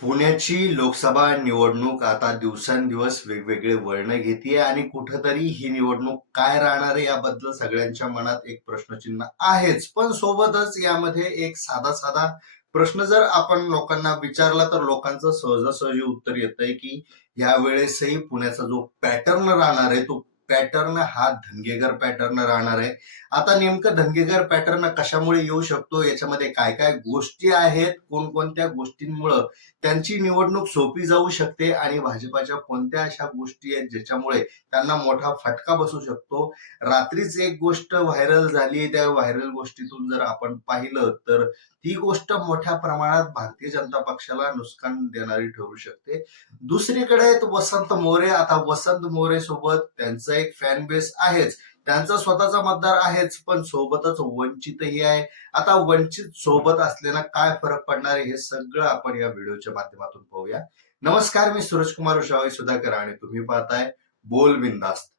पुण्याची लोकसभा निवडणूक आता दिवसेंदिवस वेगवेगळे वळणं घेते आणि कुठंतरी ही निवडणूक काय राहणार आहे याबद्दल सगळ्यांच्या मनात एक प्रश्नचिन्ह आहेच. पण सोबतच यामध्ये एक साधा साधा प्रश्न जर आपण लोकांना विचारला तर लोकांचं सहजासहजी उत्तर येत आहे की यावेळेसही पुण्याचा जो पॅटर्न राहणार आहे तो पॅटर्न हा धनगेगर पॅटर्न राहणार आहे. आता नेमकं धनगेगर पॅटर्न कशामुळे येऊ शकतो? याच्यामध्ये काय काय गोष्टी आहेत? कोणकोणत्या गोष्टींमुळं त्यांची निवडणूक सोपी जाऊ शकते? आणि भाजपाच्या कोणत्या अशा गोष्टी आहेत ज्याच्यामुळे त्यांना मोठा फटका बसू शकतो? रात्रीच एक गोष्ट व्हायरल झाली. त्या व्हायरल गोष्टीतून जर आपण पाहिलं तर ती गोष्ट मोठ्या प्रमाणात भारतीय जनता पक्षाला नुकसान देणारी ठरू शकते. दुसरीकडे वसंत मोरे. आता वसंत मोरे सोबत त्यांचं एक फॅन बेस आहेच. त्यांचा स्वतःचा मतदार आहेच पण सोबतच वंचितही आहे. आता वंचित सोबत असल्यानं काय फरक पडणार आहे हे सगळं आपण या व्हिडिओच्या माध्यमातून पाहूया. नमस्कार मी सूरज कुमार उशावाई सुधाकर आणि तुम्ही पाहताय बोल बिंदास्त.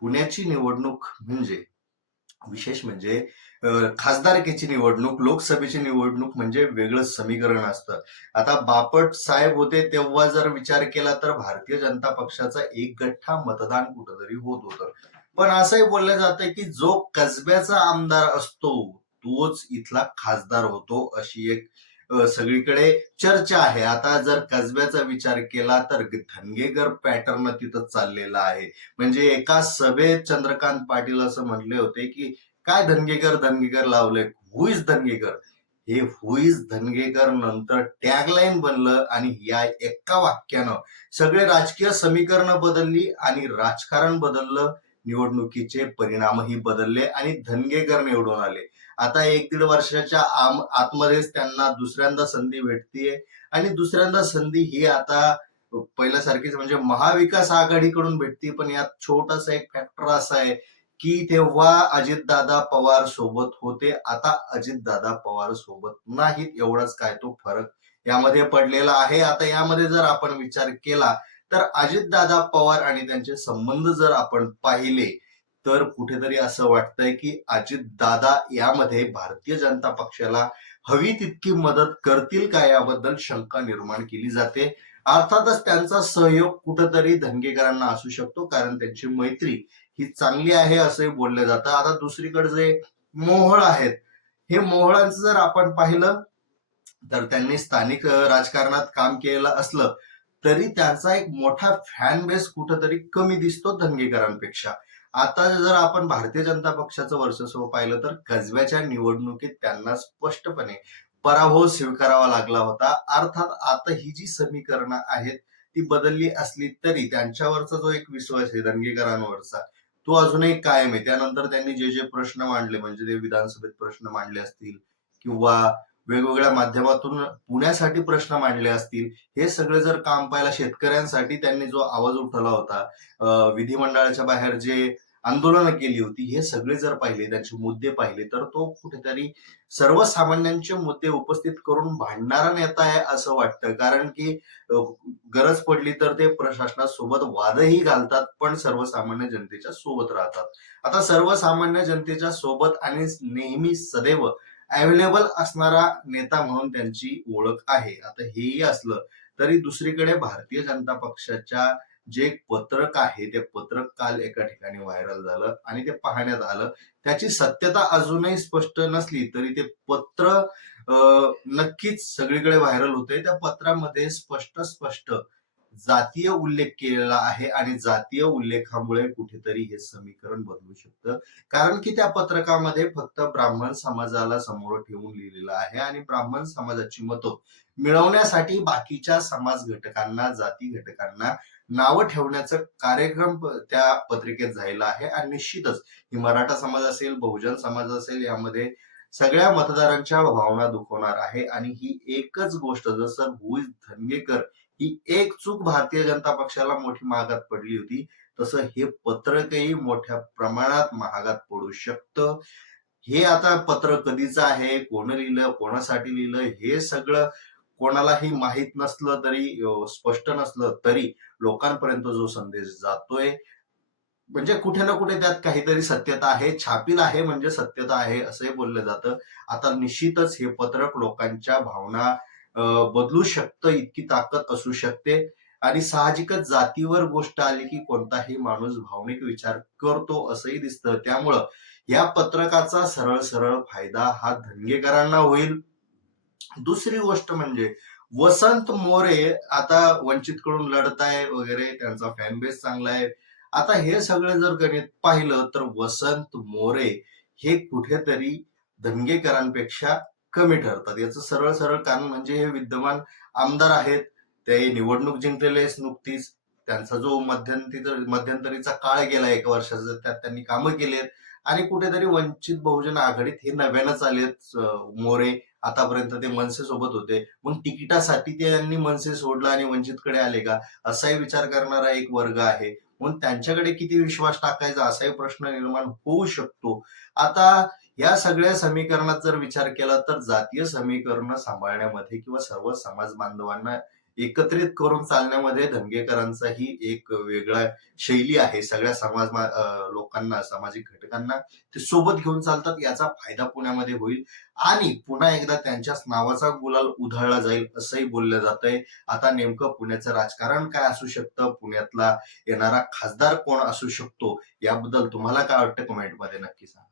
पुण्याची निवडणूक म्हणजे विशेष म्हणजे खासदारकीची निवडणूक लोकसभेची निवडणूक म्हणजे वेगळं समीकरण असतं. आता बापट साहेब होते तेव्हा जर विचार केला तर भारतीय जनता पक्षाचा एक गठ्ठा मतदान कुठंतरी होत होतं. पण असंही बोललं जातं की जो कसब्याचा आमदार असतो तोच इथला खासदार होतो अशी एक सगळीकडे चर्चा आहे. आता जर कसब्याचा विचार केला तर धनगेकर पॅटर्न तिथं चाललेला आहे. म्हणजे एका सभेत चंद्रकांत पाटील असं म्हणले होते की काय धनगेकर धनगेकर लावले हु इज धनगेकर? हे हु इज धनगेकर नंतर टॅगलाईन बनलं आणि या एका वाक्यानं सगळे राजकीय समीकरणं बदलली आणि राजकारण बदललं निवडणुकीचे परिणामही बदलले आणि धनगेकर निवडून आले. आता एक दीड वर्षाच्या आम आतमध्येच त्यांना दुसऱ्यांदा संधी भेटतीये आणि दुसऱ्यांदा संधी ही आता पहिल्यासारखीच म्हणजे महाविकास आघाडीकडून भेटते पण यात छोटासा एक फॅक्टर असा आहे की तेव्हा अजितदादा पवार सोबत होते. आता अजितदादा पवार सोबत नाहीत. एवढाच काय तो फरक यामध्ये पडलेला आहे. आता यामध्ये जर आपण विचार केला तर अजितदादा पवार आणि त्यांचे संबंध जर आपण पाहिले तर कुठेतरी असं वाटतंय की अजितदादा यामध्ये भारतीय जनता पक्षाला हवी तितकी मदत करतील का याबद्दल शंका निर्माण केली जाते. अर्थातच त्यांचा सहयोग कुठंतरी धनगेकरांना असू शकतो कारण त्यांची मैत्री ही चांगली आहे असंही बोललं जातं. आता दुसरीकडे जे मोहळ आहेत हे मोहळांचं जर आपण पाहिलं तर त्यांनी स्थानिक राजकारणात काम केलेलं असलं तरी त्यांचा एक मोठा फॅन बेस कुठंतरी कमी दिसतो धनगेकरांपेक्षा आता जर आपण भारतीय जनता पक्षाचं वर्चस्व पाहिलं तर कसब्याच्या निवडणुकीत त्यांना स्पष्टपणे पराभव स्वीकारावा लागला होता. अर्थात आता ही जी समीकरणं आहेत ती बदलली असली तरी त्यांच्यावरचा जो एक विश्वास आहे दंगेकरांवरचा तो अजूनही कायम आहे. त्यानंतर त्यांनी जे जे प्रश्न मांडले म्हणजे ते विधानसभेत प्रश्न मांडले असतील किंवा वेगवेगळ्या माध्यमातून पुण्यासाठी प्रश्न मांडले असतील हे सगळे जर काम पाहिला शेतकऱ्यांसाठी त्यांनी जो आवाज उठवला होता विधिमंडळाच्या बाहेर जे आंदोलनं केली होती हे सगळे जर पाहिले त्याचे मुद्दे पाहिले तर तो कुठेतरी सर्वसामान्यांचे मुद्दे उपस्थित करून भांडणारा नेता आहे असं वाटतं. कारण की गरज पडली तर ते प्रशासनासोबत वादही घालतात पण सर्वसामान्य जनतेच्या सोबत राहतात. आता सर्वसामान्य जनतेच्या सोबत आणि नेहमी सदैव अवेलेबल असणारा नेता म्हणून त्यांची ओळख आहे. आता हेही असलं तरी दुसरीकडे भारतीय जनता पक्षाच्या जे एक पत्रक आहे ते पत्रक काल एका ठिकाणी व्हायरल झालं आणि ते पाहण्यात आलं. त्याची सत्यता अजूनही स्पष्ट नसली तरी ते पत्र नक्कीच सगळीकडे व्हायरल होते त्या पत्रामध्ये स्पष्ट स्पष्ट जातीय उल्लेख केलेला आहे आणि जातीय उल्लेखामुळे कुठेतरी हे समीकरण बदलू शकतं. कारण की त्या पत्रकामध्ये फक्त ब्राह्मण समाजाला समोर ठेवून लिहिलेलं आहे आणि ब्राह्मण समाजाची मतं मिळवण्यासाठी बाकीच्या समाज घटकांना जाती घटकांना नावं ठेवण्याचं कार्यक्रम त्या पत्रिकेत झालेला आहे. आणि निश्चितच ही मराठा समाज असेल बहुजन समाज असेल यामध्ये सगळ्या मतदारांच्या भावना दुखवणार आहे. आणि ही एकच गोष्ट जसं भुज धनगेकर ही एक चूक भारतीय जनता पक्षाला मोठी महागात पडली होती तसं हे पत्रकही मोठ्या प्रमाणात महागात पडू शकतं. हे आता पत्र कधीचं आहे कोण लिहिलं कोणासाठी लिहिलं हे सगळं कोणालाही माहीत नसलं तरी स्पष्ट नसलं तरी लोकांपर्यंत जो संदेश जातोय म्हणजे कुठे ना कुठे त्यात काहीतरी सत्यता आहे छापील आहे म्हणजे सत्यता आहे असंही बोललं जातं. आता निश्चितच हे पत्रक लोकांच्या भावना बदलू शकतं इतकी ताकद असू शकते. आणि साहजिकच जातीवर गोष्ट आली की कोणताही माणूस भावनिक विचार करतो असंही दिसतं. त्यामुळं या पत्रकाचा सरळ सरळ फायदा हा धनगेकरांना होईल. दुसरी गोष्ट म्हणजे वसंत मोरे आता वंचित कडून लढत आहे वगैरे त्यांचा फॅन बेस चांगला आहे. आता हे सगळं जर गणित पाहिलं तर वसंत मोरे हे कुठेतरी धनगेकरांपेक्षा कमी ठरतात. याचं सरळ सरळ कारण म्हणजे हे विद्यमान आमदार आहेत. ते निवडणूक जिंकलेले आहेत नुकतीच. त्यांचा जो मध्यंतरी मध्यंतरीचा काळ गेला एका वर्षाचा त्यात त्यांनी कामं केली आहेत. आणि कुठेतरी वंचित बहुजन आघाडीत हे नव्यानंच आलेत मोरे. आतापर्यंत ते मनसे सोबत होते. मग तिकिटासाठी ते यांनी मनसे सोडलं आणि वंचितकडे आले का? असाही विचार करणारा एक वर्ग आहे. मग त्यांच्याकडे किती विश्वास टाकायचा? असाही प्रश्न निर्माण होऊ शकतो. आता या सगळ्या समीकरणात जर विचार केला तर जातीय समीकरण सांभाळण्यामध्ये किंवा सर्व समाज बांधवांना एकत्रित करून चालण्यामध्ये धनगेकरांचाही एक वेगळा शैली आहे. सगळ्या समाज लोकांना सामाजिक घटकांना ते सोबत घेऊन चालतात. याचा फायदा पुण्यामध्ये होईल. आणि पुन्हा एकदा त्यांच्याच नावाचा गुलाल उधळला जाईल असंही बोललं जात आहे आता नेमकं पुण्याचं राजकारण काय असू शकतं? पुण्यातला येणारा खासदार कोण असू शकतो? याबद्दल तुम्हाला काय वाटतं? कमेंटमध्ये नक्की सांगा.